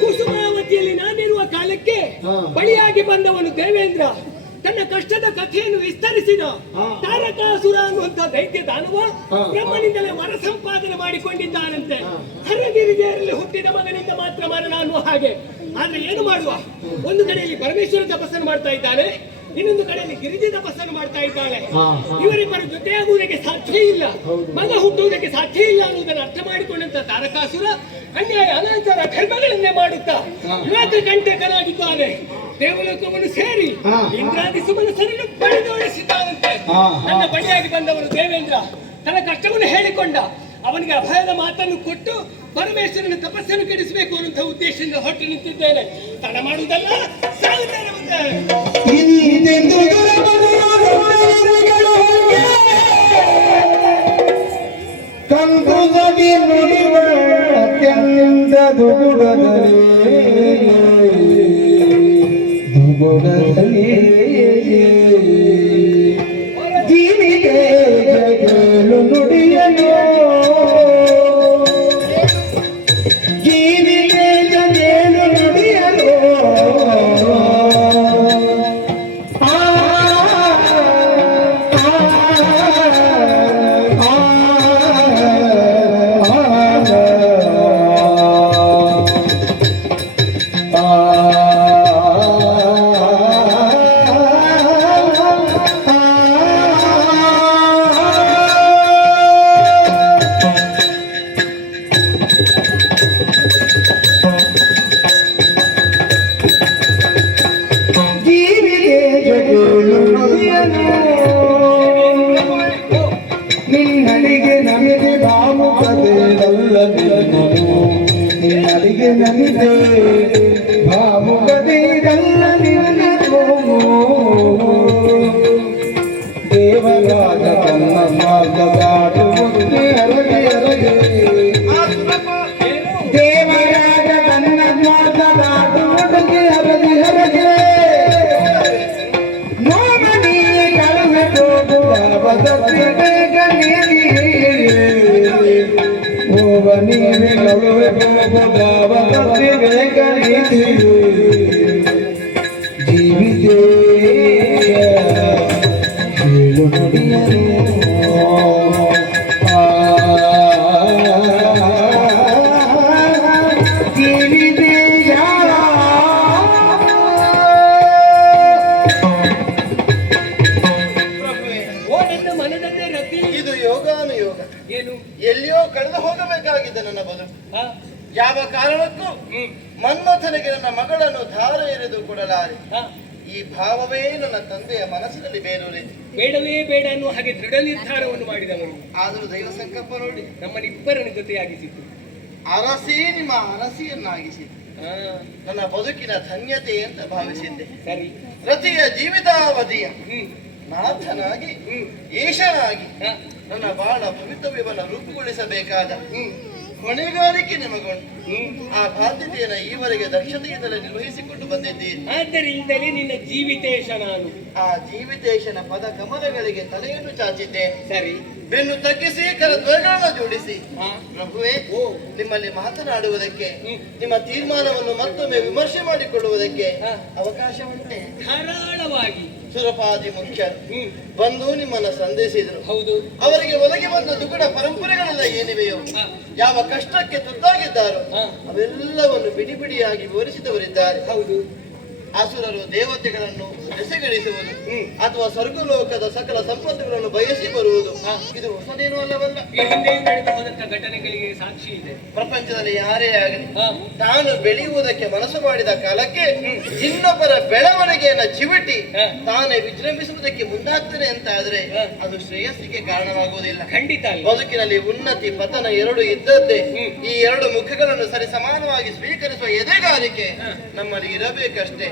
ಕುಸುಮಾವತಿಯಲ್ಲಿ ನಾನಿರುವ ಕಾಲಕ್ಕೆ ಬಳಿಯಾಗಿ ಬಂದವನು ದೇವೇಂದ್ರ ತನ್ನ ಕಷ್ಟದ ಕಥೆಯನ್ನು ವಿಸ್ತರಿಸಿದ. ತಾರಕಾಸುರ ಅನ್ನುವಂತಹ ದೈತ್ಯ ದಾನವ ಬ್ರಹ್ಮನಿಂದಲೇ ವರ ಸಂಪಾದನೆ ಮಾಡಿಕೊಂಡಿದ್ದಾನಂತೆ. ಹರಗಿರಿಗೆಯಲ್ಲಿ ಹುಟ್ಟಿದ ಮಗನಿಂದ ಮಾತ್ರ ಮರಣ ಅನ್ನುವ ಹಾಗೆ. ಆದ್ರೆ ಏನು ಮಾಡುವ, ಒಂದು ಕಡೆಯಲ್ಲಿ ಪರಮೇಶ್ವರ ತಪಸ್ಸನ್ನು ಮಾಡ್ತಾ ಇದ್ದಾನೆ, ಇನ್ನೊಂದು ಕಡೆಯಲ್ಲಿ ಗಿರಿಜಿ ತಪಸ್ಸನ್ನು ಮಾಡ್ತಾ ಇದ್ದಾಳೆ. ಇವರಿಬ್ಬರು ಜೊತೆಯಾಗುವುದಕ್ಕೆ ಸಾಧ್ಯ ಇಲ್ಲ, ಮಗ ಹುಟ್ಟುವುದಕ್ಕೆ ಸಾಧ್ಯ ಇಲ್ಲ ಅನ್ನುವುದನ್ನು ಅರ್ಥ ಮಾಡಿಕೊಂಡಂತ ತಾರಕಾಸುರ ಅನ್ಯಾಯ ಅನಾಚಾರ ಧರ್ಮಗಳನ್ನೇ ಮಾಡುತ್ತಾ ಯುವಕ ಕಂಟಕನಾಗಿದ್ದಾನೆ. ದೇವಲೋಕವನ್ನು ಸೇರಿ ಇಂದ್ರಾದಿ ಸುಮನಸರನ್ನು ಬಳಿದೋಡಿಸಿದ್ದಾನಂತೆ. ನನ್ನ ಬಳಿಯಾಗಿ ಬಂದವನು ದೇವೇಂದ್ರ ತನ್ನ ಕಷ್ಟವನ್ನು ಹೇಳಿಕೊಂಡ. ಅವನಿಗೆ ಅಭಯದ ಮಾತನ್ನು ಕೊಟ್ಟು ಪರಮೇಶ್ವರನ ತಪಸ್ಸನ್ನು ಕೆಡಿಸಬೇಕು ಅನ್ನುವಂಥ ಉದ್ದೇಶದಿಂದ ಹೊರಟು ನಿಂತಿದ್ದೇನೆ. ತಡ ಮಾಡುವುದಲ್ಲ, ಸಾಗುತ್ತೇನೆ ಮುಂದೆ. ಕಂಕುಗದಿ ನುಡಿವ ಅತ್ಯಂತ ದುಗುಡದಲ್ಲಿ ಜೀವಿಗೆ ಜಗಲು ನುಡಿಯನು, ಜೀವಿಗೆ ಜಗಲು ನುಡಿಯನು. ನಿನ್ನಡಿಗೆ ನಮಿದೆ ಭಾವುಕತೆಯಲ್ಲದಿರನು, ನಿನ್ನಡಿಗೆ ನಮಿದೆ ಭಾವುಕತೆಯಲ್ಲದಿರನು. ದೇವರಾಜ ತನ್ನ ಮಾರ್ಗ ದಾಟುವಂತೆ ಅರಗೆ ಅರಗೆ, ದೇವರಾಜ ತನ್ನ ಮಾರ್ಗ ದಾಟುವಂತೆ ಅರಗೆ ಅರಗೆ. ನೀವೇ ಕಳುವೆ ಜೀವಿತೇ ಹೇಳು ನುಡಿಯನು. ಎಲ್ಲಿಯೋ ಕಳೆದು ಹೋಗಬೇಕಾಗಿದೆ ನನ್ನ ಬದುಕು. ಯಾವ ಕಾರಣಕ್ಕೂ ಮನ್ಮಥನಿಗೆ ನನ್ನ ಮಗಳನ್ನು ಧಾರೆ ಎರೆದು ಕೊಡಲಾರೆ. ಈ ಭಾವವೇ ನನ್ನ ತಂದೆಯ ಮನಸ್ಸಿನಲ್ಲಿ ಬೇರೂರಿದೆ. ಬೇಡವೇ ಬೇಡ ಅನ್ನುವ ಹಾಗೆ ದೃಢ ನಿರ್ಧಾರವನ್ನು ಮಾಡಿದವರು. ಆದರೂ ದೈವ ಸಂಕಲ್ಪ ನೋಡಿ ನಮ್ಮನ್ನಿಬ್ಬರನ್ನು ಜೊತೆಯಾಗಿಸಿತು. ಅರಸೇ ನಿಮ್ಮ ಅರಸಿಯನ್ನಾಗಿಸಿತು. ನನ್ನ ಬದುಕಿನ ಧನ್ಯತೆ ಅಂತ ಭಾವಿಸಿದ್ದೆ. ಸರಿ, ರತಿಯ ಜೀವಿತಾವಧಿಯ ನಾಥನಾಗಿ ಈಶನಾಗಿ ನನ್ನ ಬಾಳ ಭವಿತವ್ಯವನ್ನು ರೂಪುಗೊಳಿಸಬೇಕಾದ ಹೊಣೆಗಾರಿಕೆ ನಿಮಗೊಂಡು ಆ ಬಾಧ್ಯತೆಯನ್ನು ಈವರೆಗೆ ದಕ್ಷತೆಯಿಂದಲೇ ನಿರ್ವಹಿಸಿಕೊಂಡು ಬಂದಿದ್ದೀನಿ. ಆದ್ದರಿಂದಲೇ ನಿನ್ನ ಜೀವಿತೇಶ ನಾನು. ಆ ಜೀವಿತೇಶನ ಪದ ಕಮಲಗಳಿಗೆ ತಲೆಯನ್ನು ಚಾಚಿದ್ದೆ. ಸರಿ, ಬೆನ್ನು ತಗ್ಗಿಸಿ ಕರದ್ವಯಗಳನ್ನು ಜೋಡಿಸಿ ಪ್ರಭುವೇ ನಿಮ್ಮಲ್ಲಿ ಮಾತನಾಡುವುದಕ್ಕೆ, ನಿಮ್ಮ ತೀರ್ಮಾನವನ್ನು ಮತ್ತೊಮ್ಮೆ ವಿಮರ್ಶೆ ಮಾಡಿಕೊಳ್ಳುವುದಕ್ಕೆ ಅವಕಾಶ ಉಂಟೆ? ಧಾರಾಳವಾಗಿ. ಸುರಪಾದಿ ಮುಖ್ಯರು ಬಂದು ನಿಮ್ಮನ್ನು ಸಂದೇಶಿಸಿದರು. ಹೌದು, ಅವರಿಗೆ ಒದಗಿ ಬಂದ ದುಗುಡ ಪರಂಪರೆಗಳೆಲ್ಲ ಏನಿವೆಯೋ, ಯಾವ ಕಷ್ಟಕ್ಕೆ ತುತ್ತಾಗಿದ್ದಾರೋ ಅವೆಲ್ಲವನ್ನು ಬಿಡಿ ಬಿಡಿಯಾಗಿ ವಿವರಿಸಿದವರಿದ್ದಾರೆ. ಹೌದು, ಅಸುರರು ದೇವತೆಗಳನ್ನು ಎಸೆಗಡಿಸುವುದು ಅಥವಾ ಸ್ವರ್ಗಲೋಕದ ಸಕಲ ಸಂಪತ್ತುಗಳನ್ನು ಬಯಸಿ ಬರುವುದು ಇದು ಹೊಸದೇನೂ ಅಲ್ಲವಲ್ಲ. ಘಟನೆಗಳಿಗೆ ಸಾಕ್ಷಿ ಇದೆ. ಪ್ರಪಂಚದಲ್ಲಿ ಯಾರೇ ಆಗಲಿ ತಾನು ಬೆಳೆಯುವುದಕ್ಕೆ ಮನಸ್ಸು ಮಾಡಿದ ಕಾಲಕ್ಕೆ ಇನ್ನೊಬ್ಬರ ಬೆಳವಣಿಗೆಯನ್ನ ಚಿವಿಟಿ ತಾನೇ ವಿಜೃಂಭಿಸುವುದಕ್ಕೆ ಮುಂದಾಗ್ತದೆ ಅಂತ ಆದ್ರೆ ಅದು ಶ್ರೇಯಸ್ಸಿಗೆ ಕಾರಣವಾಗುವುದಿಲ್ಲ. ಖಂಡಿತ. ಬದುಕಿನಲ್ಲಿ ಉನ್ನತಿ ಪತನ ಎರಡು ಇದ್ದದ್ದೇ. ಈ ಎರಡು ಮುಖಗಳನ್ನು ಸರಿ ಸಮಾನವಾಗಿ ಸ್ವೀಕರಿಸುವ ಎದೆಗಾರಿಕೆ ನಮ್ಮಲ್ಲಿ ಇರಬೇಕಷ್ಟೇ.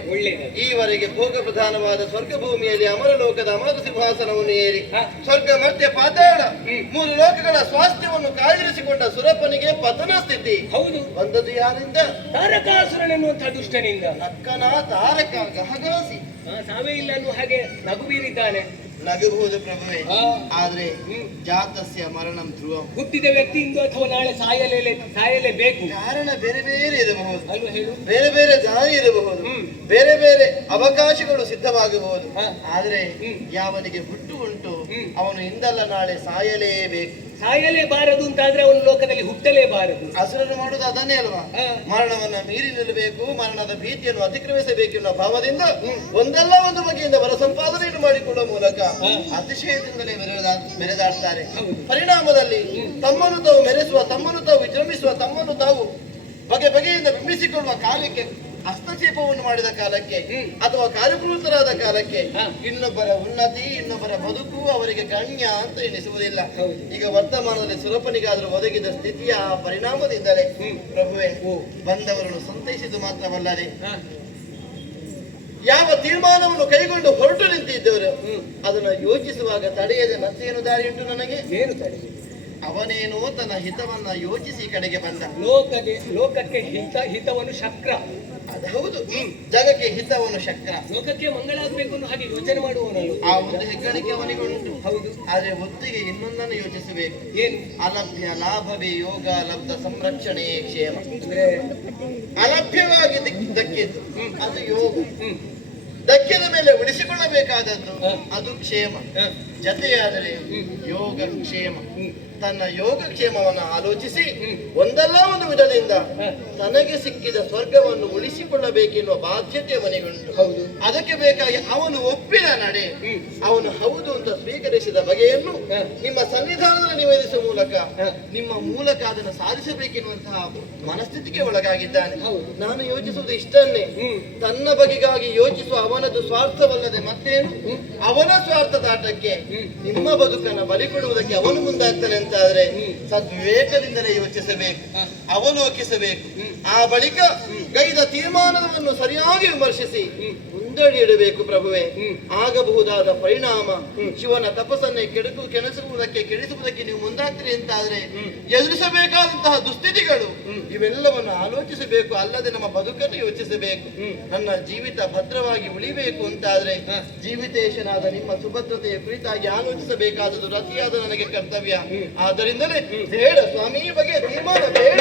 ಈವರೆಗೆ ಭೋಗ ಪ್ರಧಾನವಾದ ಸ್ವರ್ಗ ಭೂಮಿಯಲ್ಲಿ ಅಮರಲೋಕದ ಅಮರ ಸಿಂಹಾಸನವನ್ನು ಏರಿ ಸ್ವರ್ಗ ಮಧ್ಯ ಪಾತಾಳ ಮೂರು ಲೋಕಗಳ ಸ್ವಾಸ್ಥ್ಯವನ್ನು ಕಾಯ್ದಿರಿಸಿಕೊಂಡ ಸುರಪನಿಗೆ ಪತನ ಸ್ಥಿತಿ. ಹೌದು, ಬಂದದ್ದು ಯಾರಿಂದ? ತಾರಕಾಸುರನೆನ್ನುವಂತಹ ದುಷ್ಟನಿಂದ. ನಕ್ಕನ ತಾರಕ ಗಹಗಾಸಿ ಸಾವೇ ಇಲ್ಲ ಅನ್ನುವ ಹಾಗೆ ನಗು ಬೀರಿದ್ದಾನೆ. ನಗಬಹುದು ಪ್ರಭುವೆ. ಆ. ಆದ್ರೆ ಜಾತಸ್ಯ ಮರಣಂ ಧ್ರುವಂ. ಹುಟ್ಟಿದ ವ್ಯಕ್ತಿ ಇಂದು ಅಥವಾ ನಾಳೆ ಸಾಯಲೇಬೇಕು. ಕಾರಣ ಬೇರೆ ಬೇರೆ ಇರಬಹುದು, ಅಲ್ವಾ ಹೇಳು? ಬೇರೆ ಬೇರೆ ದಾರಿ ಇರಬಹುದು, ಬೇರೆ ಬೇರೆ ಅವಕಾಶಗಳು ಸಿದ್ಧವಾಗಬಹುದು. ಆದ್ರೆ ಯಾವನಿಗೆ ಹುಟ್ಟು ಉಂಟು ಅವನು ಇಂದಲ್ಲ ನಾಳೆ ಸಾಯಲೇಬೇಕು. ಸಾಯಲೇಬಾರದು ಅಂತಾದ್ರೆ ಅವನು ಲೋಕದಲ್ಲಿ ಹುಟ್ಟಲೇಬಾರದು. ಹಸುರನ್ನು ಮಾಡುವುದು ಅದನ್ನೇ ಅಲ್ವಾ? ಮರಣವನ್ನ ಮೀರಿ ನಿಲ್ಲಬೇಕು, ಮರಣದ ಭೀತಿಯನ್ನು ಅತಿಕ್ರಮಿಸಬೇಕು ಎನ್ನುವ ಭಾವದಿಂದ ಒಂದಲ್ಲ ಒಂದು ಬಗೆಯಿಂದ ವರ ಸಂಪಾದನೆಯನ್ನು ಮಾಡಿಕೊಳ್ಳುವ ಮೂಲಕ ಅತಿಶಯದಿಂದಲೇ ಮೆರೆದಾಡ್ತಾರೆ. ಪರಿಣಾಮದಲ್ಲಿ ತಮ್ಮನ್ನು ತಾವು ಮೆರೆಸುವ, ತಮ್ಮನ್ನು ತಾವು ವಿಜೃಂಭಿಸುವ, ತಮ್ಮನ್ನು ತಾವು ಬಗೆ ಬಗೆಯಿಂದ ಬಿಂಬಿಸಿಕೊಳ್ಳುವ ಕಾಲಕ್ಕೆ, ಹಸ್ತಕ್ಷೇಪವನ್ನು ಮಾಡಿದ ಕಾಲಕ್ಕೆ ಅಥವಾ ಕಾರ್ಯಪ್ರವೃತ್ತರಾದ ಕಾಲಕ್ಕೆ ಇನ್ನೊಬ್ಬರ ಉನ್ನತಿ, ಇನ್ನೊಬ್ಬರ ಬದುಕು ಅವರಿಗೆ ಗಣ್ಯ ಅಂತ ಎನಿಸುವುದಿಲ್ಲ. ಈಗ ವರ್ತಮಾನದಲ್ಲಿ ಸುರಪನಿಗಾದರೂ ಒದಗಿದ ಸ್ಥಿತಿಯ ಪರಿಣಾಮದಿಂದಲೇ ಪ್ರಭುವೆ ಬಂದವರನ್ನು ಸಂತೈಸಿದ್ದು ಮಾತ್ರವಲ್ಲದೆ ಯಾವ ತೀರ್ಮಾನವನ್ನು ಕೈಗೊಂಡು ಹೊರಟು ನಿಂತಿದ್ದವರು ಅದನ್ನು ಯೋಚಿಸುವಾಗ ತಡೆಯದೆ ಮತ್ತೇನು ದಾರಿ ಉಂಟು ನನಗೆ? ಏನು ತಡೆ? ಅವನೇನೋ ತನ್ನ ಹಿತವನ್ನ ಯೋಚಿಸಿ ಕಡೆಗೆ ಬಂದ. ಲೋಕಕ್ಕೆ ಹಿತವನು ಶಕ್ರ. ಅದು ಹೌದು, ಜಗಕ್ಕೆ ಹಿತವನು ಶಕ್ರ. ಲೋಕಕ್ಕೆ ಮಂಗಳ ಆಗ್ಬೇಕು ಅನ್ನೋ ಹಾಗೆ ಯೋಚನೆ ಮಾಡುವವನಲ್ಲ. ಆ ಒಂದು ಹೆಗ್ಗಳಿಕೆ ಅವನಿಗುಂಟು. ಹೌದು. ಆದ್ರೆ ಹೊತ್ತಿಗೆ ಇನ್ನೊಂದನ್ನು ಯೋಚಿಸಬೇಕು. ಏನು? ಅಲಭ್ಯ ಲಾಭವೇ ಯೋಗ, ಲಬ್ಧ ಸಂರಕ್ಷಣೆ ಕ್ಷೇಮ. ಅಂದ್ರೆ ಅಲಭ್ಯವಾಗಿ ದಕ್ಕಿದ್ದು ಅದು ಯೋಗ, ದಕ್ಕಿದ ಮೇಲೆ ಉಳಿಸಿಕೊಳ್ಳಬೇಕಾದದ್ದು ಅದು ಕ್ಷೇಮ. ಜತೆಯಾದರೆ ಯೋಗ ಕ್ಷೇಮ. ತನ್ನ ಯೋಗಕ್ಷೇಮವನ್ನು ಆಲೋಚಿಸಿ ಒಂದಲ್ಲ ಒಂದು ವಿಧದಿಂದ ತನಗೆ ಸಿಕ್ಕಿದ ಸ್ವರ್ಗವನ್ನು ಉಳಿಸಿಕೊಳ್ಳಬೇಕೆನ್ನುವ ಬಾಧ್ಯತೆ ಅವನಿಗುಂಟು. ಅದಕ್ಕೆ ಬೇಕಾಗಿ ಅವನು ಒಪ್ಪಿದ ನಡೆ, ಅವನು ಹೌದು ಅಂತ ಸ್ವೀಕರಿಸಿದ ಬಗೆಯನ್ನು ನಿಮ್ಮ ಸನ್ನಿಧಾನದಲ್ಲಿ ನಿವೇದಿಸುವ ಮೂಲಕ ನಿಮ್ಮ ಮೂಲಕ ಅದನ್ನು ಸಾಧಿಸಬೇಕೆನ್ನುವಂತಹ ಮನಸ್ಥಿತಿಗೆ ಒಳಗಾಗಿದ್ದಾನೆ. ನಾನು ಯೋಚಿಸುವುದು ಇಷ್ಟನ್ನೇ, ತನ್ನ ಬಗೆಗಾಗಿ ಯೋಚಿಸುವ ಅವನದು ಸ್ವಾರ್ಥವಲ್ಲದೆ ಮತ್ತೇನು, ಅವನ ಸ್ವಾರ್ಥದಾಟಕ್ಕೆ ನಿಮ್ಮ ಬದುಕನ್ನು ಬಲಿ ಕೊಡುವುದಕ್ಕೆ ಅವನು ಮುಂದಾಗ್ತಾನೆ ಅಂತಾದ್ರೆ ಸದ್ವಿವೇಕದಿಂದಲೇ ಯೋಚಿಸಬೇಕು, ಅವಲೋಕಿಸಬೇಕು. ಆ ಬಳಿಕ ಗೈದ ತೀರ್ಮಾನವನ್ನು ಸರಿಯಾಗಿ ವಿಮರ್ಶಿಸಿ ಮುಂದಡಿ ಇಡಬೇಕು ಪ್ರಭುವೆ. ಆಗಬಹುದಾದ ಪರಿಣಾಮ ಶಿವನ ತಪಸ್ಸನ್ನೇ ಕೆಡಿಸುವುದಕ್ಕೆ ನೀವು ಮುಂದಾಗ್ತೀರಿ ಅಂತಾದ್ರೆ ಎದುರಿಸಬೇಕಾದಂತಹ ದುಸ್ಥಿತಿಗಳು ಇವೆಲ್ಲವನ್ನು ಆಲೋಚಿಸಬೇಕು, ಅಲ್ಲದೆ ನಮ್ಮ ಬದುಕನ್ನು ಯೋಚಿಸಬೇಕು. ನನ್ನ ಜೀವಿತ ಭದ್ರವಾಗಿ ಉಳಿಬೇಕು ಅಂತಾದ್ರೆ ಜೀವಿತೇಶನಾದ ನಿಮ್ಮ ಸುಭದ್ರತೆಯ ಕುರಿತಾಗಿ ಆಲೋಚಿಸಬೇಕಾದದ್ದು ರತಿಯಾದ ನನಗೆ ಕರ್ತವ್ಯ. ಆದ್ದರಿಂದಲೇ ಬೇಡ ಸ್ವಾಮಿ ಬಗ್ಗೆ ತೀರ್ಮಾನ ಬೇಡ.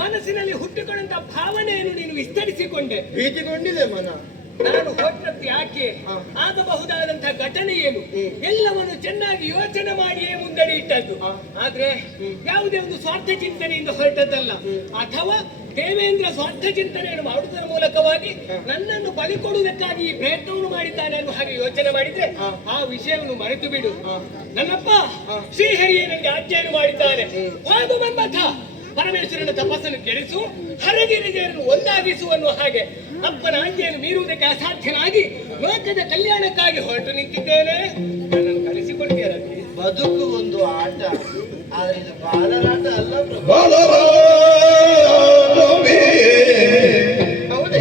ಮನಸ್ಸಿನಲ್ಲಿ ಹುಟ್ಟಿಕೊಂಡಂತಹ ಭಾವನೆಯನ್ನು ನೀನು ವಿಸ್ತರಿಸಿಕೊಂಡೆ. ಭೀತಿಗೊಂಡಿದೆ ಮನ. ನಾನು ಹೊರಟದ್ದು ಯಾಕೆ, ಆಗಬಹುದಾದಂತಹ ಘಟನೆ ಏನು, ಎಲ್ಲವನ್ನು ಚೆನ್ನಾಗಿ ಯೋಚನೆ ಮಾಡಿಯೇ ಮುಂದಡಿ ಇಟ್ಟದ್ದು. ಆದ್ರೆ ಯಾವುದೇ ಒಂದು ಸ್ವಾರ್ಥ ಚಿಂತನೆಯಿಂದ ಹೊರಟದ್ದಲ್ಲ. ಅಥವಾ ದೇವೇಂದ್ರ ಸ್ವಾರ್ಥ ಚಿಂತನೆಯನ್ನು ಮಾಡುವುದರ ಮೂಲಕವಾಗಿ ನನ್ನನ್ನು ಬಲಿ ಕೊಡುವುದಕ್ಕಾಗಿ ಈ ಪ್ರಯತ್ನವನ್ನು ಮಾಡಿದ್ದಾನೆ ಅನ್ನೋ ಹಾಗೆ ಯೋಚನೆ ಮಾಡಿದ್ರೆ ಆ ವಿಷಯವನ್ನು ಮರೆತು ಬಿಡು. ನನ್ನಪ್ಪ ಶ್ರೀಹರಿಯೇ ನನಗೆ ಆಜ್ಞೆಯನ್ನು ಮಾಡಿದ್ದಾನೆ, ಹೋಗು ಮನ್ಮಥ, ಪರಮೇಶ್ವರನ ತಪಸ್ಸನ್ನು ಕೆಡಿಸು, ಹರಗಿರಿಗೆಯನ್ನು ಒಂದಾಗಿಸು ಅನ್ನುವ ಹಾಗೆ ಅಪ್ಪನ ಆಜ್ಞೆಯನ್ನು ಮೀರುವುದಕ್ಕೆ ಅಸಾಧ್ಯನಾಗಿ ಲೋಕದ ಕಲ್ಯಾಣಕ್ಕಾಗಿ ಹೊರಟು ನಿಂತಿದ್ದೇನೆ. ನನ್ನನ್ನು ಕಲಿಸಿಕೊಡ್ತೀರ. ಬದುಕು ಒಂದು ಆಟ, ಆದ್ರೆ ಇದು ಬಾಲರಾಟ ಅಲ್ಲ ಪ್ರಭು. ಹೌದೇ?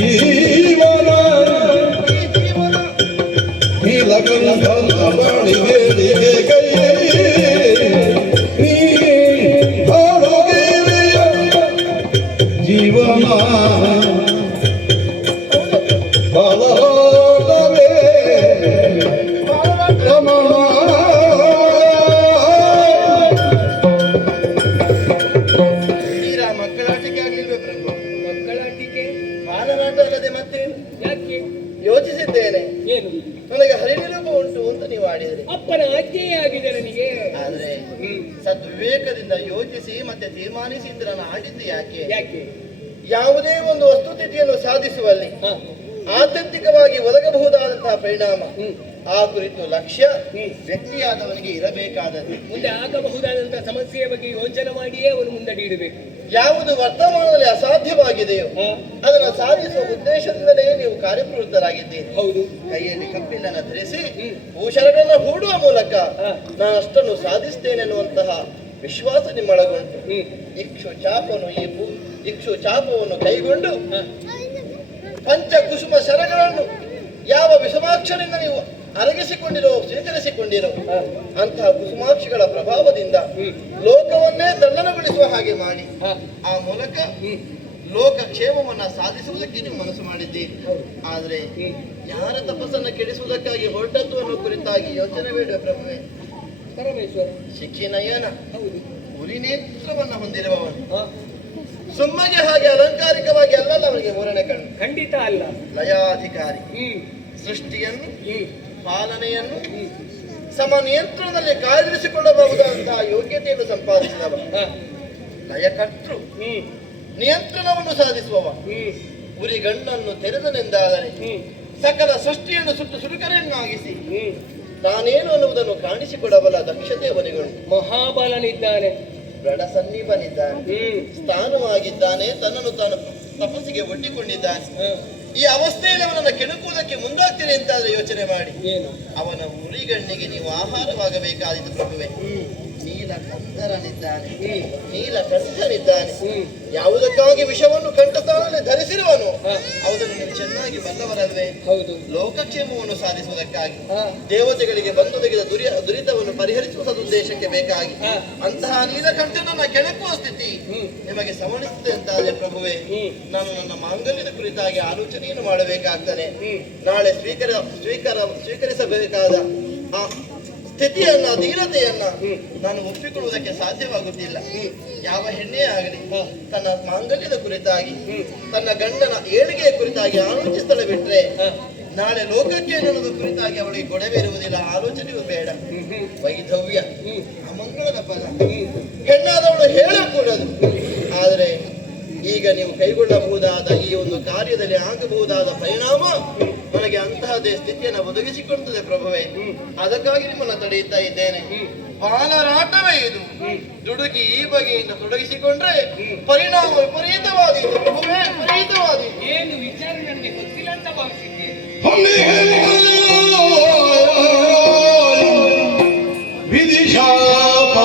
ಜೀವನ ನೀಲಕಂಠ ಬಾಳಿಗೆ ಕೈ ನೀ ಹಾಡುಗಿರಿಯ ಜೀವನ ಬಾಲರಾಟವೇ ರಮಣ ತೀರಾ ಮಕ್ಕಳಾಟಿಕೆ ಆಗ್ಲಿಲ್ವೇ ಪ್ರಭು? ಮಕ್ಕಳಾಟಿಕೆ ಬಾಲರಾಟ ಅಲ್ಲದೆ ಮತ್ತೇನು? ಯಾಕೆ? ಯೋಚಿಸಿದ್ದೇನೆ, ಏನು? ನನಗೆ ಹರಿನಿರೂಪ ಉಂಟು ಅಂತ ನೀವು ಆಡಿದರೆ. ಅಪ್ಪನ ಆಜ್ಞೆಯೇ ಆಗಿದೆ ನನಗೆ. ಆದ್ರೆ ಸದ್ವಿವೇಕದಿಂದ ಯೋಚಿಸಿ ಮತ್ತೆ ತೀರ್ಮಾನಿಸಿದ್ರೆ ನಾನು ಆಡಿದ್ದು ಯಾಕೆ? ಯಾಕೆ? ಯಾವುದೇ ಒಂದು ವಸ್ತುಸ್ಥಿತಿಯನ್ನು ಸಾಧಿಸುವಲ್ಲಿ ಹ. ಆತ್ಯಂತಿಕವಾಗಿ ಒದಗಬಹುದಾದಂತಹ ಪರಿಣಾಮ, ಹ್ಮ್. ಆ ಕುರಿತು ಲಕ್ಷ್ಯ ವ್ಯಕ್ತಿಯಾದವನಿಗೆ ಇರಬೇಕಾದದ್ದು. ಮುಂದೆ ಆಗಬಹುದಾದಂತಹ ಸಮಸ್ಯೆಯ ಬಗ್ಗೆ ಯೋಚನೆ ಮಾಡಿಯೇ ಅವನು ಮುಂದಡಿಯಿಡಬೇಕು. ಯಾವುದು ವರ್ತಮಾನದಲ್ಲಿ ಅಸಾಧ್ಯವಾಗಿದೆಯೋ ಹ. ಅದನ್ನು ಸಾಧಿಸುವ ಉದ್ದೇಶದಿಂದಲೇ ನೀವು ಕಾರ್ಯಪ್ರವೃತ್ತರಾಗಿದ್ದೀರಿ. ಹೌದು. ಕೈಯಲ್ಲಿ ಕಪ್ಪಿಲನ್ನು ಧರಿಸಿ ಭೂಷಣಗಳನ್ನು ಹೂಡುವ ಮೂಲಕ ಹ. ನಾನು ಅಷ್ಟನ್ನು ಸಾಧಿಸ್ತೇನೆ ಎನ್ನುವಂತಹ ವಿಶ್ವಾಸ ನಿಮ್ಮೊಳಗುಂಟು. ಇಕ್ಷು ಚಾಪವನ್ನು ಕೈಗೊಂಡು ಪಂಚ ಕುಸುಮ ಶರಗಳನ್ನು ಯಾವ ವಿಷಮಾಕ್ಷರಿಂದ ನೀವು ಸ್ವೀಕರಿಸಿಕೊಂಡಿರೋ ಅಂತಹ ಕುಸುಮಾಕ್ಷಿಗಳ ಪ್ರಭಾವದಿಂದ ಲೋಕವನ್ನೇ ತಲ್ಲಣಗೊಳಿಸುವ ಹಾಗೆ ಮಾಡಿ ಆ ಮೂಲಕ ಲೋಕ ಕ್ಷೇಮವನ್ನ ಸಾಧಿಸುವುದಕ್ಕೆ ನೀವು ಮನಸ್ಸು ಮಾಡಿದ್ದೀರಿ. ಆದ್ರೆ ಯಾರ ತಪಸ್ಸನ್ನ ಕೆಡಿಸುವುದಕ್ಕಾಗಿ ಹೊರಟದ್ದು ಅನ್ನೋ ಕುರಿತಾಗಿ ಯೋಚನೆ ಬೇಡ ಪ್ರಭುವೆ. ಪರಮೇಶ್ವರ ಶಿಖಿನಯನ ಹೌದು. ಉರಿನೇತ್ರವನ್ನ ಹೊಂದಿರುವವನು, ಸುಮ್ಮಗೆ ಹಾಗೆ ಅಲಂಕಾರಿಕವಾಗಿ ಅಲ್ಲಲ್ಲ ಅವನಿಗೆ ಮೂರನೇ ಕಣ್ಣು. ಖಂಡಿತ ಅಲ್ಲ. ಲಯಾಧಿಕಾರಿ, ಸೃಷ್ಟಿಯನ್ನು ಪಾಲನೆಯನ್ನು ಸಮ ನಿಯಂತ್ರಣದಲ್ಲಿ ಕಾಯ್ದಿರಿಸಿಕೊಳ್ಳಬಹುದಾದಂತಹ ಯೋಗ್ಯತೆಯನ್ನು ಸಂಪಾದಿಸಿದವ, ಲಯಕರ್ತೃ ನಿಯಂತ್ರಣವನ್ನು ಸಾಧಿಸುವವ, ಉರಿಗಣ್ಣನ್ನು ತೆರೆದನೆಂದಾದರೆ ಸಕಲ ಸೃಷ್ಟಿಯನ್ನು ಸುಟ್ಟು ಸುಡುಕರೆಯನ್ನಾಗಿಸಿ ತಾನೇನು ಅನ್ನುವುದನ್ನು ಕಾಣಿಸಿಕೊಡಬಲ್ಲ ದಕ್ಷತೆ ಅವನಿಗಳು. ಮಹಾಬಲನಿದ್ದಾನೆ, ದೃಢ ಸನ್ನಿಭನಿದ್ದಾನೆ, ಸ್ಥಾನವಾಗಿದ್ದಾನೆ, ತನ್ನನ್ನು ತಾನು ತಪಸ್ಸಿಗೆ ಒಡ್ಡಿಕೊಂಡಿದ್ದಾನೆ. ಈ ಅವಸ್ಥೆಯಲ್ಲಿ ಅವನನ್ನು ಕೆಣಕುವುದಕ್ಕೆ ಮುಂದಾಗ್ತೇನೆ ಅಂತಾದ್ರೆ ಯೋಚನೆ ಮಾಡಿ. ಅವನ ಉರಿಗಣ್ಣಿಗೆ ನೀವು ಆಹಾರವಾಗಬೇಕಾದಿತ್ತು ಪ್ರಭುವೆ. ನೀಲಕಂಠನಿದ್ದಾನೆ, ನೀಲಕಂಠನಿದ್ದಾನೆ. ಯಾವುದಕ್ಕಾಗಿ ವಿಷವನ್ನು ಕಂಠಸ್ಥಾನದಲ್ಲಿ ಧರಿಸಿರುವನು ಅವನನ್ನು ನೀವು ಚೆನ್ನಾಗಿ ಬಲ್ಲವರಲ್ವೇ? ಹೌದು. ಲೋಕಕ್ಷೇಮವನ್ನು ಸಾಧಿಸುವುದಕ್ಕಾಗಿ, ದೇವತೆಗಳಿಗೆ ಬಂದೊದಗಿದ ದುರಿತವನ್ನು ಪರಿಹರಿಸುವ ಸದುದ್ದೇಶಕ್ಕೆ ಬೇಕಾಗಿ ಅಂತಹ ನೀಲಕಂಠನನ್ನ ಕೆಣಕುವ ಸ್ಥಿತಿ ನಿಮಗೆ ಸಮಣಿಸುತ್ತೆ ಅಂತಾದ್ರೆ ಪ್ರಭುವೆ, ನಾನು ನನ್ನ ಮಾಂಗಲ್ಯದ ಕುರಿತಾಗಿ ಆಲೋಚನೆಯನ್ನು ಮಾಡಬೇಕಾಗ್ತಾನೆ. ನಾಳೆ ಸ್ವೀಕರಿಸಬೇಕಾದ ಆ ಸ್ಥಿತಿಯನ್ನ, ಧೀರತೆಯನ್ನ ನಾನು ಒಪ್ಪಿಕೊಳ್ಳುವುದಕ್ಕೆ ಸಾಧ್ಯವಾಗುತ್ತಿಲ್ಲ. ಯಾವ ಹೆಣ್ಣೇ ಆಗಲಿ ತನ್ನ ಮಾಂಗಲ್ಯದ ಕುರಿತಾಗಿ, ತನ್ನ ಗಂಡನ ಏಳಿಗೆಯ ಕುರಿತಾಗಿ ಆಲೋಚಿಸಲು ಬಿಟ್ರೆ ನಾಳೆ ಲೋಕಕ್ಕೆ ಅನ್ನೋದು ಕುರಿತಾಗಿ ಅವಳಿಗೆ ಗೊಡವೆ ಇರುವುದಿಲ್ಲ, ಆಲೋಚನೆಯೂ ಬೇಡ. ವೈಧವ್ಯ ಅಮಂಗಳದ ಪದ, ಹೆಣ್ಣಾದವಳು ಹೇಳಕೂಡದು. ಆದರೆ ಈಗ ನೀವು ಕೈಗೊಳ್ಳಬಹುದಾದ ಈ ಒಂದು ಕಾರ್ಯದಲ್ಲಿ ಆಗಬಹುದಾದ ಪರಿಣಾಮ ನನಗೆ ಅಂತಹದೇ ಸ್ಥಿತಿಯನ್ನು ಒದಗಿಸಿಕೊಡುತ್ತದೆ ಪ್ರಭುವೆ. ಅದಕ್ಕಾಗಿ ನಿಮ್ಮನ್ನು ತಡೆಯುತ್ತಾ ಇದ್ದೇನೆ. ಬಾಲರಾಟವೇ ಇದು. ದುಡುಕಿ ಈ ಬಗೆಯಿಂದ ತೊಡಗಿಸಿಕೊಂಡ್ರೆ ಪರಿಣಾಮ ವಿಪರೀತವಾದೀತು ಪ್ರಭುವೆ, ವಿಪರೀತವಾದೀತು. ಏನು ವಿಚಾರ ನನಗೆ ಗೊತ್ತಿಲ್ಲ ಅಂತ ಭಾವಿಸಿದ್ದೆ. ವಿಧಿಶಾಪ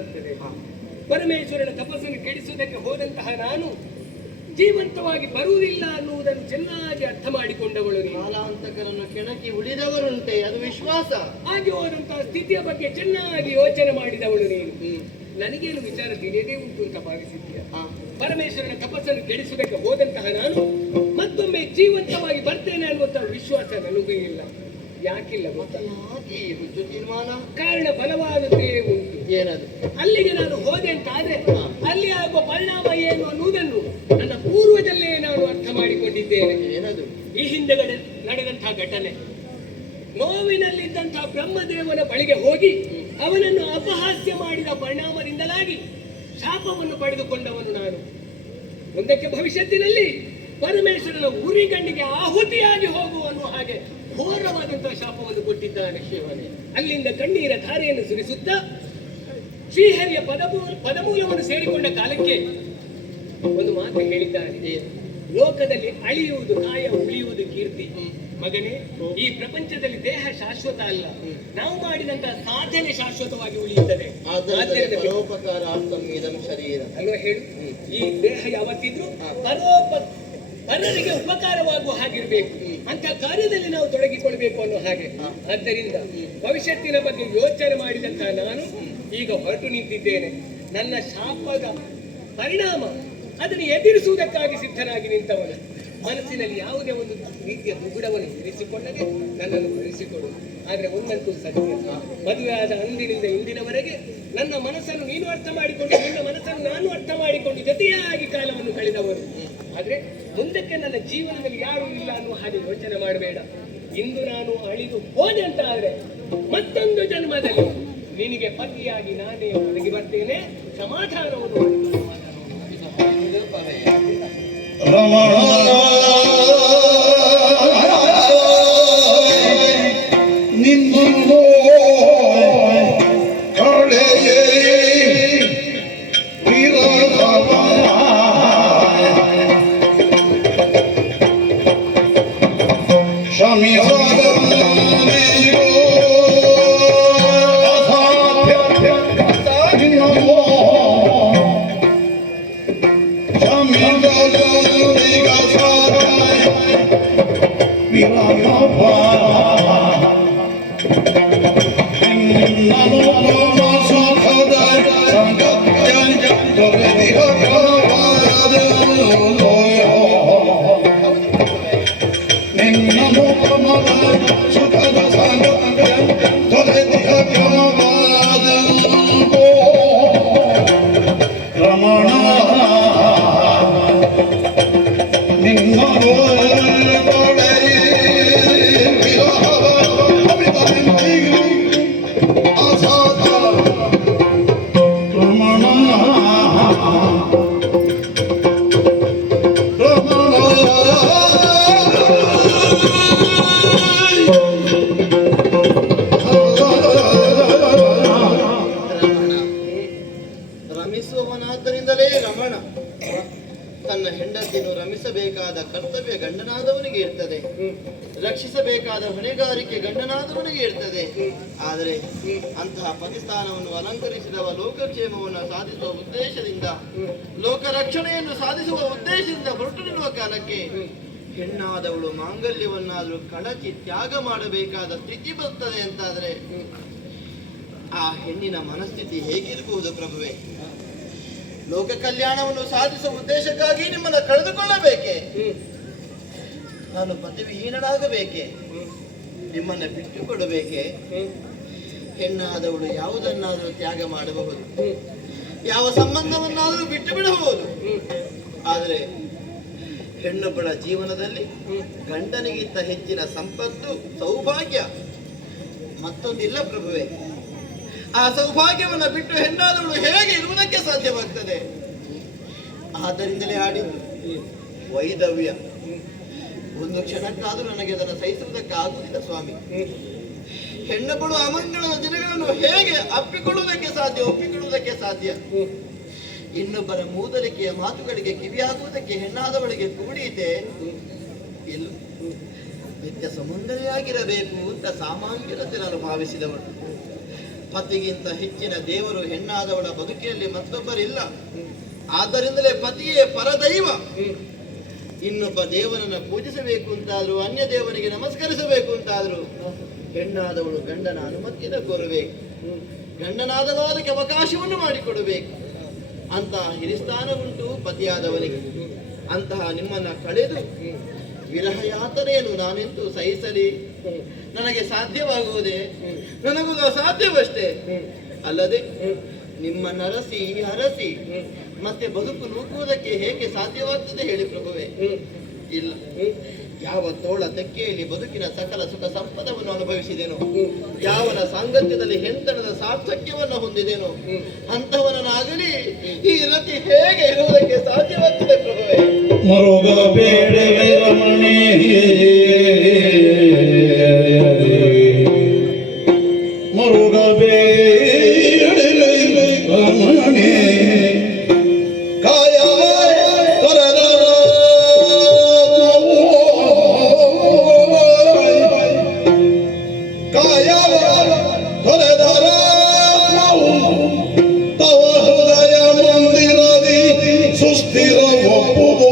ಗೊತ್ತಾಗ್ತದೆ. ಪರಮೇಶ್ವರನ ತಪಸ್ಸನ್ನು ಕೆಡಿಸುವುದಕ್ಕೆ ಹೋದಂತಹ ನಾನು ಜೀವಂತವಾಗಿ ಬರುವುದಿಲ್ಲ ಅನ್ನುವುದನ್ನು ಚೆನ್ನಾಗಿ ಅರ್ಥ ಮಾಡಿಕೊಂಡವಳು ನೀನು. ಕಾಲಾಂತಕರನ್ನು ಕೆಣಕಿ ಉಳಿದವರುಂಟೆ, ಅದು ವಿಶ್ವಾಸ. ಹಾಗೆ ಹೋದಂತಹ ಸ್ಥಿತಿಯ ಬಗ್ಗೆ ಚೆನ್ನಾಗಿ ಯೋಚನೆ ಮಾಡಿದವಳು ನೀನು. ನನಗೇನು ವಿಚಾರ ತಿಳಿಯದೇ ಉಂಟು ಅಂತ ಭಾವಿಸಿದ್ದೀಯ. ಪರಮೇಶ್ವರನ ತಪಸ್ಸನ್ನು ಕೆಡಿಸುವುದಕ್ಕೆ ಹೋದಂತಹ ನಾನು ಮತ್ತೊಮ್ಮೆ ಜೀವಂತವಾಗಿ ಬರ್ತೇನೆ ಅನ್ನುವಂತಹ ವಿಶ್ವಾಸ ನನಗೂ ಇಲ್ಲ. ಯಾಕಿಲ್ಲ ಗೊತ್ತಾ? ಈ ಹುಚ್ಚು ತೀರ್ಮಾನ ಕಾರಣ ಬಲವಾದದ್ದೇ ಉಂಟು. ಏನದು? ಅಲ್ಲಿಗೆ ನಾನು ಹೋದೆ ಅಂತ ಆದ್ರೆ ಅಲ್ಲಿ ಆಗುವ ಪರಿಣಾಮ ಏನು ಅನ್ನುವುದನ್ನು ನನ್ನ ಪೂರ್ವದಲ್ಲೇ ನಾನು ಅರ್ಥ ಮಾಡಿಕೊಂಡಿದ್ದೇನೆ. ಏನದು? ಈ ಹಿಂದೆಗಡೆ ನಡೆದಂತಹ ಘಟನೆ, ನೋವಿನಲ್ಲಿದ್ದಂತಹ ಬ್ರಹ್ಮದೇವನ ಬಳಿಗೆ ಹೋಗಿ ಅವನನ್ನು ಅಪಹಾಸ್ಯ ಮಾಡಿದ ಪರಿಣಾಮದಿಂದಲಾಗಿ ಶಾಪವನ್ನು ಪಡೆದುಕೊಂಡವನು ನಾನು. ಮುಂದಕ್ಕೆ ಭವಿಷ್ಯತ್ತಿನಲ್ಲಿ ಪರಮೇಶ್ವರನ ಉರಿಗಣ್ಣಿಗೆ ಆಹುತಿಯಾಗಿ ಹೋಗುವ ಅನ್ನುವ ಹಾಗೆ ಘೋರವಾದಂತಹ ಶಾಪವನ್ನು ಕೊಟ್ಟಿದ್ದಾನೆ ಶಿವನೇ. ಅಲ್ಲಿಂದ ಕಣ್ಣೀರ ಧಾರೆಯನ್ನು ಸುರಿಸುತ್ತಾ ಶ್ರೀಹರಿಯ ಪದಮೂಲವನ್ನು ಸೇರಿಕೊಂಡ ಕಾಲಕ್ಕೆ ಒಂದು ಮಾತು ಹೇಳಿದ್ದಾನೆ. ಲೋಕದಲ್ಲಿ ಅಳಿಯುವುದು ಕಾಯ, ಉಳಿಯುವುದು ಕೀರ್ತಿ. ಮಗನೇ, ಈ ಪ್ರಪಂಚದಲ್ಲಿ ದೇಹ ಶಾಶ್ವತ ಅಲ್ಲ, ನಾವು ಮಾಡಿದಂತಹ ಸಾಧನೆ ಶಾಶ್ವತವಾಗಿ ಉಳಿಯುತ್ತದೆ. ಶರೀರ ಅಲ್ವಾ ಹೇಳು? ಈ ದೇಹ ಯಾವತ್ತಿದ್ರು ಪರರಿಗೆ ಉಪಕಾರವಾಗುವ ಹಾಗಿರ್ಬೇಕು, ಅಂತ ಕಾರ್ಯದಲ್ಲಿ ನಾವು ತೊಡಗಿಕೊಳ್ಬೇಕು ಅನ್ನೋ ಹಾಗೆ. ಆದ್ದರಿಂದ ಭವಿಷ್ಯತ್ತಿನ ಬಗ್ಗೆ ಯೋಚನೆ ಮಾಡಿದಂತಹ ನಾನು ಈಗ ಹೊರಟು ನಿಂತಿದ್ದೇನೆ. ನನ್ನ ಶಾಪದ ಪರಿಣಾಮ ಅದನ್ನು ಎದುರಿಸುವುದಕ್ಕಾಗಿ ಸಿದ್ಧನಾಗಿ ನಿಂತವನು. ಮನಸ್ಸಿನಲ್ಲಿ ಯಾವುದೇ ಒಂದು ರೀತಿಯ ದುಗುಡವನ್ನು ಇರಿಸಿಕೊಳ್ಳದೆ ನನ್ನನ್ನು ಭರಿಸಿಕೊಡು. ಆದ್ರೆ ಒಂದಂತೂ ಸತ್ಯ, ಮದುವೆ ಆದ ಅಂದಿನಿಂದ ಇಂದಿನವರೆಗೆ ನನ್ನ ಮನಸ್ಸನ್ನು ನೀನು ಅರ್ಥ ಮಾಡಿಕೊಂಡು, ನಿನ್ನ ಮನಸ್ಸನ್ನು ನಾನು ಅರ್ಥ ಮಾಡಿಕೊಂಡು ಜೊತೆಯಾಗಿ ಕಾಲವನ್ನು ಕಳೆದವರು. ಆದ್ರೆ ಮುಂದಕ್ಕೆ ನನ್ನ ಜೀವನದಲ್ಲಿ ಯಾರೂ ಇಲ್ಲ ಅನ್ನುವ ಹಾಗೆ ಯೋಚನೆ ಮಾಡಬೇಡ. ಇಂದು ನಾನು ಅಳಿದು ಹೋದೆ ಅಂತ ಆದ್ರೆ ಮತ್ತೊಂದು ಜನ್ಮದಲ್ಲಿ ನಿನಗೆ ಪತಿಯಾಗಿ ನಾನೇ ಒದಗಿ ಬರ್ತೇನೆ. ಸಮಾಧಾನವನ್ನು ರಮಣ ನಿನ್ನ ಕಳೆಯೇ ರಮಿಸುವವನಾದ್ದರಿಂದಲೇ ರಮಣ ತನ್ನ ಹೆಂಡತಿಯನ್ನು ರಮಿಸಬೇಕಾದ ಕರ್ತವ್ಯ ಗಂಡನಾದವನಿಗೆ ಇರ್ತದೆ, ರಕ್ಷಿಸಬೇಕಾದ ಹೊಣೆಗಾರಿಕೆ ಗಂಡನಾದವನಿಗೆ ಇರ್ತದೆ. ಆದರೆ ಅಂತಹ ಪತಿಸ್ಥಾನವನ್ನು ಅಲಂಕರಿಸಿದವ ಲೋಕಕ್ಷೇಮವನ್ನು ಸಾಧಿಸುವ ಉದ್ದೇಶದಿಂದ, ಲೋಕ ರಕ್ಷಣೆಯನ್ನು ಸಾಧಿಸುವ ಉದ್ದೇಶದಿಂದ ಹೊರಟು ನಿಲ್ಲುವ ಕಾಲಕ್ಕೆ ಹೆಣ್ಣಾದವಳು ಮಾಂಗಲ್ಯವನ್ನಾದರೂ ಕಳಚಿ ತ್ಯಾಗ ಮಾಡಬೇಕಾದ ಸ್ಥಿತಿ ಬರ್ತದೆ ಅಂತಾದರೆ ಆ ಹೆಣ್ಣಿನ ಮನಸ್ಥಿತಿ ಹೇಗಿರಬಹುದು ಪ್ರಭುವೆ? ಲೋಕ ಕಲ್ಯಾಣವನ್ನು ಸಾಧಿಸುವ ಉದ್ದೇಶಕ್ಕಾಗಿ ನಿಮ್ಮನ್ನು ಕಳೆದುಕೊಳ್ಳಬೇಕೆ? ನಾನು ಪತಿವಿಹೀನಳಾಗಬೇಕೆ? ನಿಮ್ಮನ್ನು ಬಿಟ್ಟು ಕೊಡಬೇಕೆ? ಹೆಣ್ಣಾದವಳು ಯಾವುದನ್ನಾದರೂ ತ್ಯಾಗ ಮಾಡಬಹುದು, ಯಾವ ಸಂಬಂಧವನ್ನಾದರೂ ಬಿಟ್ಟು ಬಿಡಬಹುದು. ಆದರೆ ಹೆಣ್ಣೊಬ್ಬಳ ಜೀವನದಲ್ಲಿ ಗಂಡನಿಗಿಂತ ಹೆಚ್ಚಿನ ಸಂಪತ್ತು, ಸೌಭಾಗ್ಯ ಮತ್ತೊಂದಿಲ್ಲ ಪ್ರಭುವೆ. ಆ ಸೌಭಾಗ್ಯವನ್ನು ಬಿಟ್ಟು ಹೆಣ್ಣಾದವಳು ಹೇಗೆ ಇರುವುದಕ್ಕೆ ಸಾಧ್ಯವಾಗ್ತದೆ? ಆದ್ದರಿಂದಲೇ ಹಾಡಿದ್ದು ವೈದವ್ಯ. ಒಂದು ಕ್ಷಣಕ್ಕಾದರೂ ನನಗೆ ಅದನ್ನು ಸಹಿಸುವುದಕ್ಕೆ ಆಗುವುದಿಲ್ಲ ಸ್ವಾಮಿ. ಹೆಣ್ಣೊಬ್ಬಳು ಅಮಂಗಳದ ದಿನಗಳನ್ನು ಹೇಗೆ ಒಪ್ಪಿಕೊಳ್ಳುವುದಕ್ಕೆ ಸಾಧ್ಯ? ಇನ್ನೊಬ್ಬರ ಮೂದಲಿಕೆಯ ಮಾತುಗಳಿಗೆ ಕಿವಿಯಾಗುವುದಕ್ಕೆ ಹೆಣ್ಣಾದವಳಿಗೆ ಕೂಡಿಯಿತೆ ಇಲ್ಲ. ನಿತ್ಯ ಸುಮಂಗಲಿಯಾಗಿರಬೇಕು ಅಂತ ಸಾಮಾನ್ಯರಂತೆ ನಾನು ಭಾವಿಸಿದವಳು. ಪತಿಗಿಂತ ಹೆಚ್ಚಿನ ದೇವರು ಹೆಣ್ಣಾದವಳ ಬದುಕಿನಲ್ಲಿ ಮತ್ತೊಬ್ಬರಿಲ್ಲ. ಆದ್ದರಿಂದಲೇ ಪತಿಯೇ ಪರದೈವ. ಇನ್ನೊಬ್ಬ ದೇವನನ್ನ ಪೂಜಿಸಬೇಕು ಅಂತಾದ್ರೂ, ಅನ್ಯ ದೇವನಿಗೆ ನಮಸ್ಕರಿಸಬೇಕು ಅಂತಾದ್ರೂ ಹೆಣ್ಣಾದವಳು ಗಂಡನ ಅನುಮತಿಯನ್ನು ಕೋರಬೇಕು. ಗಂಡನಾದವ ಅದಕ್ಕೆ ಅವಕಾಶವನ್ನು ಮಾಡಿಕೊಡಬೇಕು. ಅಂತಹ ಹಿರಿಸ್ಥಾನ ಉಂಟು ಪತಿಯಾದವನಿಗೆ. ಅಂತಹ ನಿಮ್ಮನ್ನ ಕಳೆದು ವಿರಹ ಯಾತನೆಯನ್ನು ನಾನೆಂತೂ ಸಹಿಸಲಿ? ನನಗೆ ಸಾಧ್ಯವಾಗುವುದೇ? ನನಗೂ ಅಸಾಧ್ಯವಷ್ಟೇ. ಅಲ್ಲದೆ ನಿಮ್ಮನ್ನ ಹರಸಿ ಮತ್ತೆ ಬದುಕು ನೂಕುವುದಕ್ಕೆ ಹೇಗೆ ಸಾಧ್ಯವಾಗ್ತದೆ ಹೇಳಿ ಪ್ರಭುವೆ? ಇಲ್ಲ. ಯಾವ ತೋಳ ತೆಕ್ಕೆಯಲ್ಲಿ ಬದುಕಿನ ಸಕಲ ಸುಖ ಸಂಪದವನ್ನು ಅನುಭವಿಸಿದೆನೋ, ಯಾವನ ಸಾಂಗತ್ಯದಲ್ಲಿ ಹೆಣ್ತನದ ಸಾರ್ಥಕ್ಯವನ್ನು ಹೊಂದಿದೆನೋ, ಅಂತವನಾಗಲಿ ಈ ರತಿ ಹೇಗೆ ಇರುವುದಕ್ಕೆ ಸಾಧ್ಯವಾಗ್ತದೆ ಪ್ರಭುವೆ? ಮರುಗಬೇಡ ರಮಣಿ, ಮರುಗಬೇಡ ರಮಣಿ, ಕಾಯ ತೊರೆದ ಕಾಯ ತೊರೆದರ ತವ ಹೃದಯ ಮಂದಿರದಿ ಸುಸ್ಥಿರ ಒಪ್ಪುದು.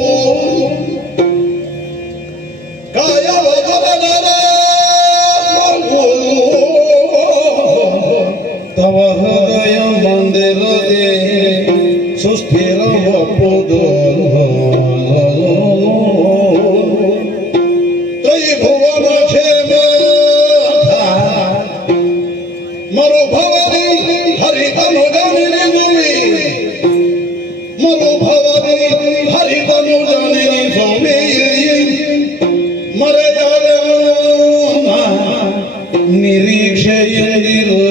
ಕಾಯವ ತೊರೆದರ ತವ ಹೃದಯ ಮಂದಿರದಿ ಸುಸ್ಥಿರ ಒಪ್ಪುದು. ತ್ರೈಭುವನ ಕ್ಷೇಮ ಮರುಭವನಿ ಹರಿತನು ಗಮನಿಸುವಿ, ಮರುಭವನಿ ಹರಿತನು ಗಮನಿಸುವಿ. ಮರೆಯದ ನಿರೀಕ್ಷೆಯಲ್ಲಿರುವ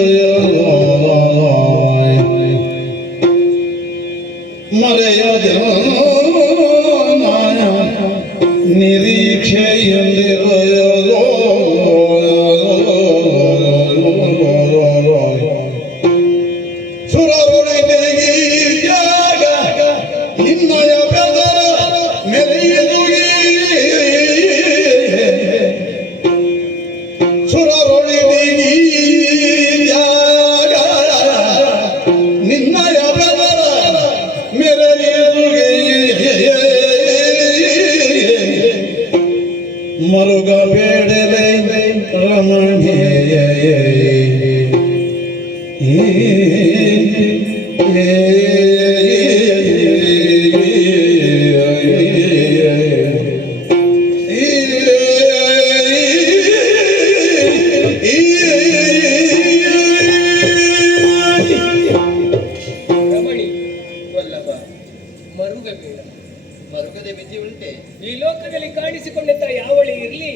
ಮರೆಯದ ನಿರೀಕ್ಷೆಯಲ್ಲಿರುವ ಸುರರೊಳಗಿಯಾಗ ನಿನ್ನಯ ಬೆದರ ಮೆರೆಯುವುದೇ. ಸುರರೊಳಗಿಯಾಗ ನಿನ್ನಯ ಬೆದರ ಮೆರೆಯುವುದೇ. ಮರುಗಬೇಡಲೇ ರಮಣಿ, ರಮಣಿ ವಲ್ಲಭ, ಮರುಗಬೇಡ. ಮರುಗದೆ ವಿಧಿ ಉಂಟೆ? ಈ ಲೋಕದಲ್ಲಿ ಕಾಣಿಸಿಕೊಂಡಂತ ಯಾವಳೇ ಇರಲಿ,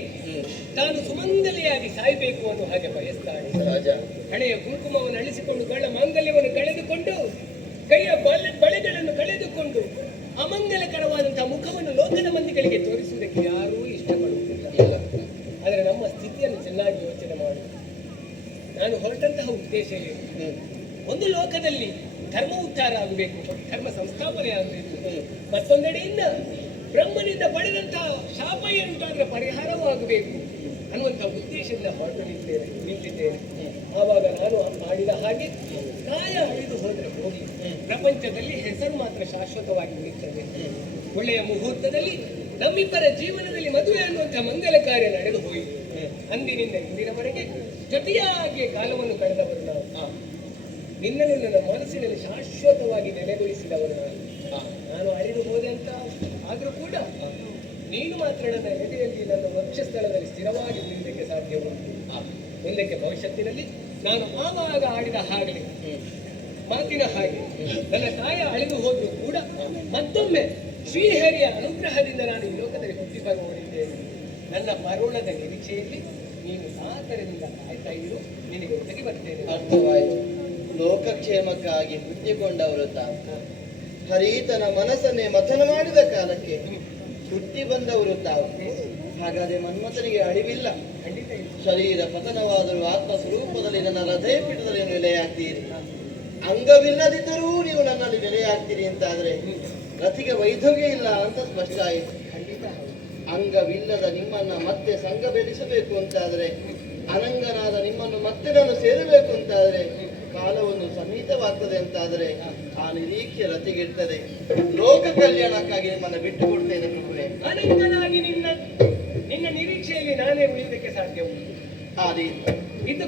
ತಾನು ಸುಮಂಗಲಿಯಾಗಿ ಸಾಯಬೇಕು ಅನ್ನೋ ಹಾಗೆ ಬಯಸ್ತಾಳೆ. ರಾಜ ಹಣೆಯ ಕುಂಕುಮವನ್ನು ಅಳಿಸಿಕೊಂಡು ಗಳ್ಳ ಮಾಂಗಲ್ಯವನ್ನು ಕಳೆದುಕೊಂಡು, ಕೈಯ ಬಳೆಗಳನ್ನು ಕಳೆದುಕೊಂಡು, ಅಮಂಗಲಕರವಾದಂತಹ ಮುಖವನ್ನು ಲೋಕದ ಮಂದಿಗಳಿಗೆ ತೋರಿಸುವುದಕ್ಕೆ ಯಾರೂ ಇಷ್ಟಪಡುವುದಿಲ್ಲ. ಆದರೆ ನಮ್ಮ ಸ್ಥಿತಿಯನ್ನು ಚೆನ್ನಾಗಿ ಯೋಚನೆ ಮಾಡು. ನಾನು ಹೊರಟಂತಹ ಉದ್ದೇಶ ಏನು? ಒಂದು ಲೋಕದಲ್ಲಿ ಧರ್ಮ ಉದ್ಧಾರ ಆಗಬೇಕು, ಧರ್ಮ ಸಂಸ್ಥಾಪನೆ ಆಗಬೇಕು. ಮತ್ತೊಂದೆಡೆಯಿಂದ ಬ್ರಹ್ಮನಿಂದ ಪಡೆದಂತಹ ಶಾಪ ಏನುಂಟಾದ್ರೆ ಪರಿಹಾರವೂ ಆಗಬೇಕು ಅನ್ನುವಂಥ ಉದ್ದೇಶದಿಂದ ಹೊರಟು ನಿಂತಿದ್ದೇನೆ. ಆವಾಗ ನಾನು ಮಾಡಿದ ಹಾಗೆ ಕಾಯ ಅಳಿದು ಹೋದರೆ ಹೋಗಿ, ಪ್ರಪಂಚದಲ್ಲಿ ಹೆಸರು ಮಾತ್ರ ಶಾಶ್ವತವಾಗಿ ಉಳಿಯುತ್ತದೆ. ಒಳ್ಳೆಯ ಮುಹೂರ್ತದಲ್ಲಿ ನಮ್ಮಿಬ್ಬರ ಜೀವನದಲ್ಲಿ ಮದುವೆ ಅನ್ನುವಂಥ ಮಂಗಲ ಕಾರ್ಯ ನಡೆದು ಹೋಯಿತು. ಅಂದಿನಿಂದ ಇಂದಿನವರೆಗೆ ಜೊತೆಯಾಗಿ ಕಾಲವನ್ನು ಕಳೆದವರು ನಾವು. ನಿನ್ನನ್ನು ನನ್ನ ಮನಸ್ಸಿನಲ್ಲಿ ಶಾಶ್ವತವಾಗಿ ನೆಲೆಗೊಳಿಸಿದವರು ನಾನು ಅಳಿದು ಹೋದೆ ಅಂತ ಆದರೂ ಕೂಡ ನೀನು ಮಾತ್ರ ನನ್ನ ಎದೆಯಲ್ಲಿ, ನನ್ನ ವಕ್ಷಸ್ಥಳದಲ್ಲಿ ಸ್ಥಿರವಾಗಿ ಉಳಿಯುವುದಕ್ಕೆ ಸಾಧ್ಯ ಉಂಟು. ಮುಂದಕ್ಕೆ ಭವಿಷ್ಯತ್ತಿನಲ್ಲಿ ನಾನು ಆವಾಗ ಆಡಿದ ಹಾಗಲೇ ಮಾತಿನ ಹಾಗೆ ನನ್ನ ಕಾಯ ಅಳಿದು ಹೋದರೂ ಕೂಡ ಮತ್ತೊಮ್ಮೆ ಶ್ರೀಹರಿಯ ಅನುಗ್ರಹದಿಂದ ನಾನು ಈ ಲೋಕದಲ್ಲಿ ಹುಟ್ಟಿ ಬರುವುದಿದ್ದೇನೆ. ನನ್ನ ಪರೋಣದ ನಿರೀಕ್ಷೆಯಲ್ಲಿ ನೀನು ಸಾದರದಿಂದ ಕಾಯ್ತಾ ಇರು, ನಿನಗೆ ಒದಗಿ ಬರ್ತೇನೆ. ಅರ್ಥವಾಯಿತು. ಲೋಕಕ್ಷೇಮಕ್ಕಾಗಿ ಹುಟ್ಟಿಕೊಂಡವರು ತಾವು. ಹರೀತನ ಮನಸ್ಸನ್ನೇ ಮಥನ ಮಾಡಿದ ಕಾಲಕ್ಕೆ ಹುಟ್ಟಿ ಬಂದವರು ತಾವು. ಹಾಗಾದ್ರೆ ಮನ್ಮಥನಿಗೆ ಅಳಿವಿಲ್ಲ, ಖಂಡಿತ ಇಲ್ಲ. ಶರೀರ ಪತನವಾದರೂ ಆತ್ಮ ಸ್ವರೂಪದಲ್ಲಿ ನನ್ನ ಹೃದಯ ಪೀಠದಲ್ಲಿ ನೆಲೆಯಾಗ್ತೀರಿ. ಅಂಗವಿಲ್ಲದಿದ್ದರೂ ನೀವು ನನ್ನಲ್ಲಿ ನೆಲೆಯಾಗ್ತೀರಿ ಅಂತಾದ್ರೆ ರಥಿಗೆ ವೈದ್ಯವ್ಯ ಇಲ್ಲ ಅಂತ ಸ್ಪಷ್ಟ ಆಯಿತು. ಖಂಡಿತ ಅಂಗವಿಲ್ಲದ ನಿಮ್ಮನ್ನ ಮತ್ತೆ ಸಂಘ ಬೆಳೆಸಬೇಕು ಅಂತಾದ್ರೆ, ಅನಂಗನಾದ ನಿಮ್ಮನ್ನು ಮತ್ತೆ ನಾನು ಸೇರಬೇಕು ಅಂತಾದ್ರೆ ಕಾಲವನ್ನು ಸಮೀಪವಾಗ್ತದೆ ಅಂತಾದರೆ ಆ ನಿರೀಕ್ಷೆ ರತಿಗಿರ್ತದೆ. ಲೋಕ ಕಲ್ಯಾಣಕ್ಕಾಗಿ ನಿಮ್ಮನ್ನು ಬಿಟ್ಟು ಕೊಡ್ತೇನೆ ಪ್ರಭುವೆ. ಅನಂತನಾಗಿ ನಿನ್ನ ನಿನ್ನ ನಿರೀಕ್ಷೆಯಲ್ಲಿ ನಾನೇ ಉಳಿಯುವುದಕ್ಕೆ ಸಾಧ್ಯ ಉಂಟು. ಆ ರೀತಿ ಇದು